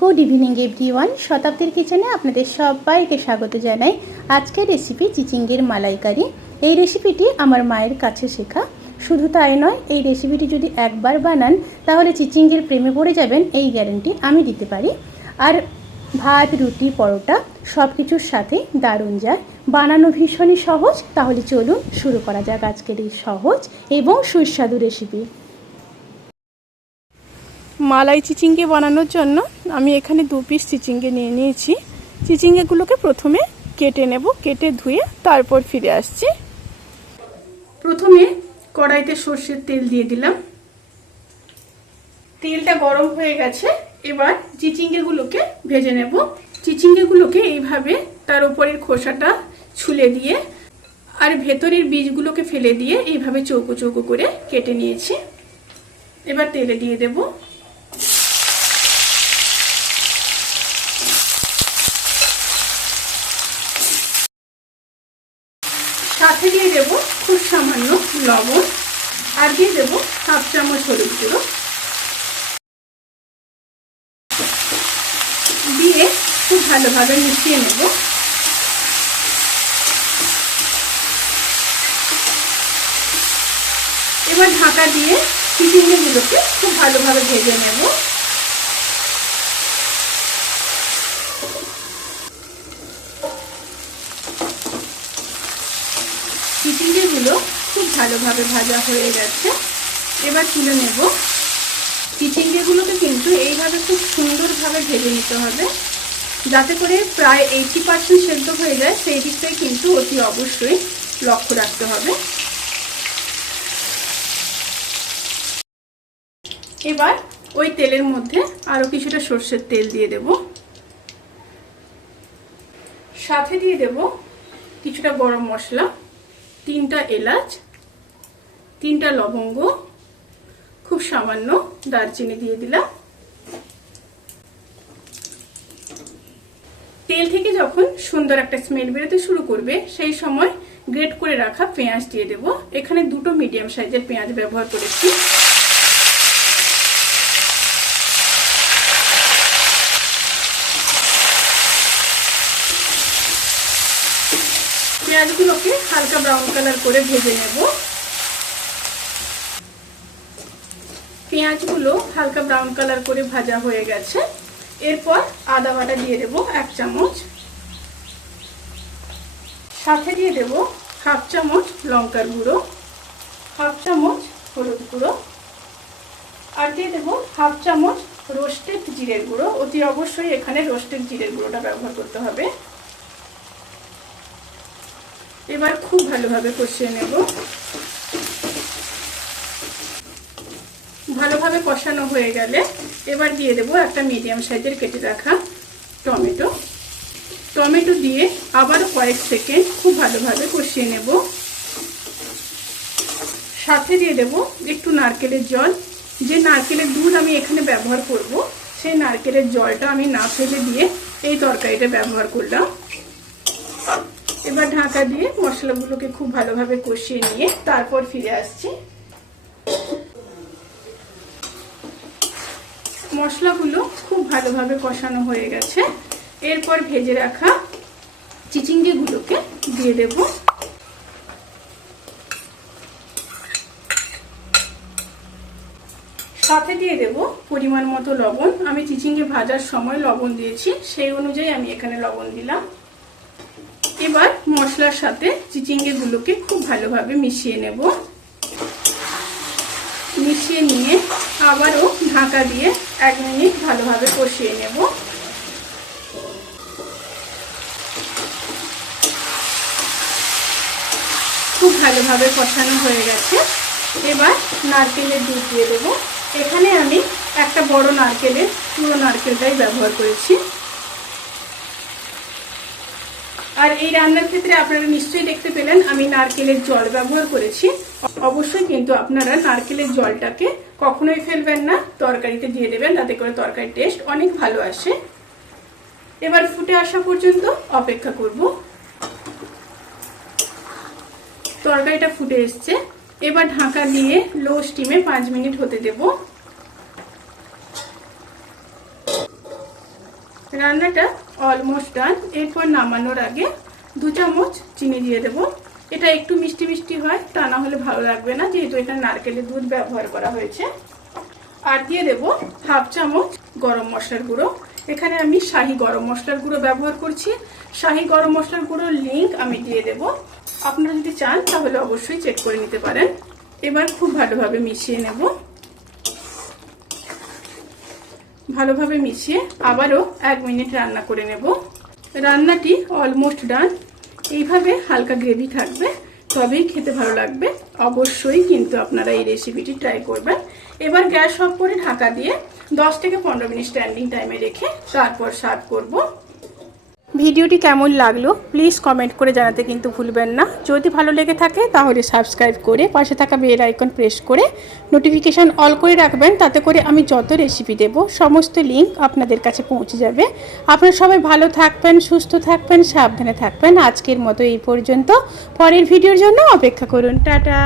Good evening everyone, শতাব্দীর কিচেনে আপনাদের সবাইকে স্বাগত জানাই। আজকের রেসিপি চিচিঙ্গের মালাইকারি। এই রেসিপিটি আমার মায়ের কাছে শেখা। শুধু তাই নয়, এই রেসিপিটি যদি একবার বানান তাহলে চিচিঙ্গের প্রেমে পড়ে যাবেন, এই গ্যারান্টি আমি দিতে পারি। আর ভাত, রুটি, পরোটা সব কিছুর সাথে দারুণ যায়। বানানো ভীষণই সহজ। তাহলে চলুন শুরু করা যাক আজকের এই সহজ এবং সুস্বাদু রেসিপি। মালাই চিচিঙ্গে বানানোর জন্য আমি এখানে 2 পিস চিচিঙ্গে নিয়ে নিয়েছি। চিচিঙ্গেগুলোকে প্রথমে কেটে নেব, কেটে ধুয়ে তারপর ফিরে আসছি। প্রথমে কড়াইতে সর্ষের তেল দিয়ে দিলাম। তেলটা গরম হয়ে গেছে, এবার চিচিঙ্গেগুলোকে ভেজে নেব। চিচিঙ্গেগুলোকে এইভাবে তার উপরের খোসাটা ছুলে দিয়ে আর ভেতরের বীজগুলোকে ফেলে দিয়ে এইভাবে চৌকো চৌকো করে কেটে নিয়েছি। এবার তেলে দিয়ে দেব। সাথে দিয়ে দেব খুব সামান্য লবণ, আর দিয়ে দেব 1/2 চামচ হলুদ গুঁড়ো। দিয়ে খুব ভালোভাবে মিশিয়ে নেব। এবার ঢাকা দিয়ে চিচিঙ্গেগুলোকে খুব ভালোভাবে ভেজে নেব। চিচিঙ্গেগুলো খুব ভালোভাবে ভাজা হয়ে গেছে, এবার তুলে নেব। চিচিঙ্গেগুলোকে কিন্তু এইভাবে খুব সুন্দরভাবে ভেজে নিতে হবে, যাতে করে প্রায় 80% সেদ্ধ হয়ে যায়। সেই দিকটাই কিন্তু অতি অবশ্যই লক্ষ্য রাখতে হবে। এবার ওই তেলের মধ্যে আরো কিছুটা সর্ষের তেল দিয়ে দেব। সাথে দিয়ে দেব কিছুটা গরম মশলা, 3টা এলাচ, 3টা লবঙ্গ, খুব সামান্য দারচিনি দিয়ে দিলাম। তেল থেকে যখন সুন্দর একটা স্মেল বেরোতে শুরু করবে, সেই সময় গ্রেট করে রাখা পেঁয়াজ দিয়ে দেব। এখানে 2টো মিডিয়াম সাইজের পেঁয়াজ ব্যবহার করেছি। পেঁয়াজগুলোকে হালকা ব্রাউন কালার করে ভেজে নেব। পেঁয়াজগুলো হালকা ব্রাউন কালার করে ভাজা হয়ে গেছে। এরপর আদা বাটা দিয়ে দেব 1 চামচ। সাথে দিয়ে দেব 1/2 চামচ লঙ্কার গুঁড়ো, 1/2 চামচ হলুদ গুঁড়ো, আর দিয়ে দেব 1/2 চামচ রোস্টেড জিরের গুঁড়ো। অতি অবশ্যই এখানে রোস্টেড জিরের গুঁড়োটা ব্যবহার করতে হবে। এবার খুব ভালোভাবে কষিয়ে নেব। ভালোভাবে কষানো হয়ে গেলে এবার দিয়ে দেব একটা মিডিয়াম সাইজের কেটে রাখা টমেটো। টমেটো দিয়ে আবার কয়েক সেকেন্ড খুব ভালোভাবে কষিয়ে নেব। সাথে দিয়ে দেব একটু নারকেলের জল। যে নারকেলের দুধ আমি এখানে ব্যবহার করব, সেই নারকেলের জলটা আমি না ফেলে দিয়ে এই তরকারিটা ব্যবহার করলাম। এবার ঢাকা দিয়ে মশলাগুলোকে খুব ভালোভাবে কষিয়ে নিয়ে তারপর ফিরে আসছি। মশলাগুলো খুব ভালোভাবে কষানো হয়ে গেছে। এরপর ভেজে রাখা চিচিঙ্গেগুলোকে দিয়ে দেব। সাথে দিয়ে দেব পরিমাণ মতো লবণ। আমি চিচিঙ্গে ভাজার সময় লবণ দিয়েছি, সেই অনুযায়ী আমি এখানে লবণ দিলাম। এবার মশলার সাথে চিচিঙ্গেগুলোকে খুব ভালোভাবে মিশিয়ে নেব। মিশিয়ে নিয়ে আবারও ঢাকা দিয়ে 1 মিনিট ভালোভাবে কষিয়ে নেব। খুব ভালোভাবে কষানো হয়ে গেছে। এবার নারকেলের দুধ দিয়ে দেব। এখানে আমি একটা বড় নারকেলের পুরো নারকেলটাই ব্যবহার করেছি। আর এই রান্নার ক্ষেত্রে আপনারা নিশ্চয়ই দেখতে পেলেন আমি নারকেলের জল ব্যবহার করেছি। অবশ্যই কিন্তু আপনারা নারকেলের জলটাকে কখনোই ফেলবেন না, তরকারিতে দিয়ে দেবেন, তাতে করে তরকারির টেস্ট অনেক ভালো আসে। এবার ফুটে আসা পর্যন্ত অপেক্ষা করব। তরকারিটা ফুটে এসছে। এবার ঢাকা দিয়ে লো স্টিমে 5 মিনিট হতে দেব। রান্নাটা অলমোস্ট ডান। এরপর নামানোর আগে 2 চামচ চিনি দিয়ে দেব। এটা একটু মিষ্টি মিষ্টি হয়, তা না হলে ভালো লাগবে না, যেহেতু এটা নারকেলের দুধ ব্যবহার করা হয়েছে। আর দিয়ে দেব 1/2 চামচ গরম মশলার গুঁড়ো। এখানে আমি শাহি গরম মশলার গুঁড়ো ব্যবহার করছি। শাহি গরম মশলার গুঁড়োর লিঙ্ক আমি দিয়ে দেব, আপনারা যদি চান তাহলে অবশ্যই চেক করে নিতে পারেন। এবার খুব ভালোভাবে মিশিয়ে নেব। ভালোভাবে মিশিয়ে আবারও 1 মিনিট রান্না করে নেব। রান্নাটি অলমোস্ট ডান। এইভাবে হালকা গ্রেভি থাকবে, তবেই খেতে ভালো লাগবে। অবশ্যই কিন্তু আপনারা এই রেসিপিটি ট্রাই করবেন। এবার গ্যাস অফ করে ঢাকা দিয়ে 10 থেকে 15 মিনিট স্ট্যান্ডিং টাইমে রেখে তারপর সার্ভ করব। ভিডিওটি কেমন লাগলো প্লিজ কমেন্ট করে জানাতে কিন্তু ভুলবেন না। যদি ভালো লেগে থাকে তাহলে সাবস্ক্রাইব করে পাশে থাকা বেল আইকন প্রেস করে নোটিফিকেশান অল করে রাখবেন, তাতে করে আমি যত রেসিপি দেব সমস্ত লিঙ্ক আপনাদের কাছে পৌঁছে যাবে। আপনারা সবাই ভালো থাকবেন, সুস্থ থাকবেন, সাবধানে থাকবেন। আজকের মতো এই পর্যন্ত। পরের ভিডিওর জন্য অপেক্ষা করুন। টাটা।